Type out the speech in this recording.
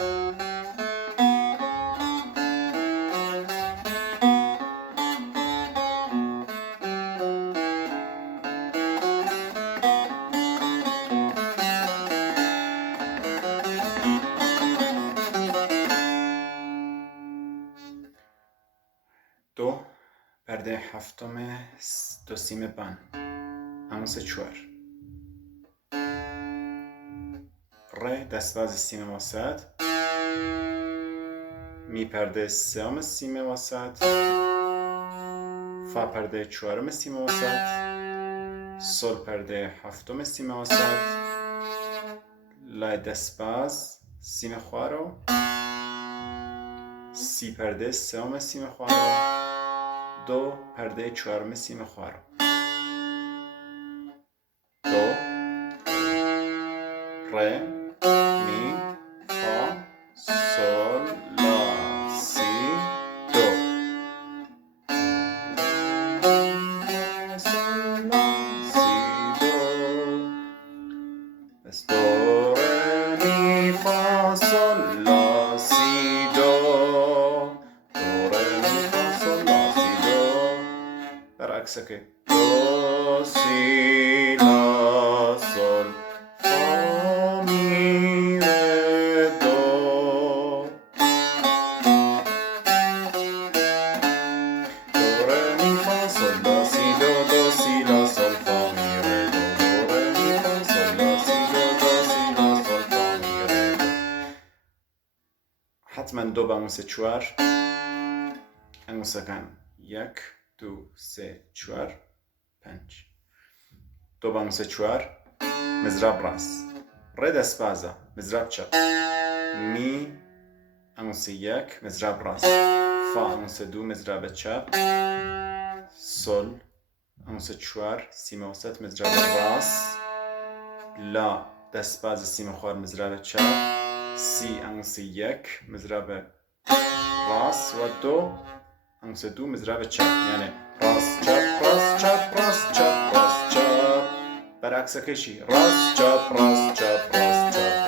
دو پرده هفتم دو سیم بن انگوس چوار ره دستباز سیم وسط می پرده سوم سیم وسط فا پرده چوارم سیم وسط سل پرده هفتم سیم وسط لای دستباز سیم خوارو سی پرده سوم سیم خوارو دو پرده چهارم سیم خوارو دو ره می فا سل لا سی دو سل لا سی دو پس دو ره می فا سل لا سی دو برعکس که دو سی لا سل فا می ره دو دو ره می فا سل لا سی دو دو سی لا سل فا می ره دو دو ره می فا سل لا سی دو دو سی لا سل فا می ره دو. حتما دو بانگوس چوار انگوسکان یک دو سه چوار پنج دو بانگوس چوار مزراب راست ره دستبازه مزراب چپ می انگوس یک مزراب راست فا انگوس دو مزراب چپ سل انگوس چوار سیم وسط مزراب راست لا دستباز سیم خوار مزراب چپ سی انگوس یک مزراب راست و دو انگوس دو مزراب چپ یعنی راست چپ راست چپ راست چپ راست چپ برعکس کشی راست چپ راست چپ راست چپ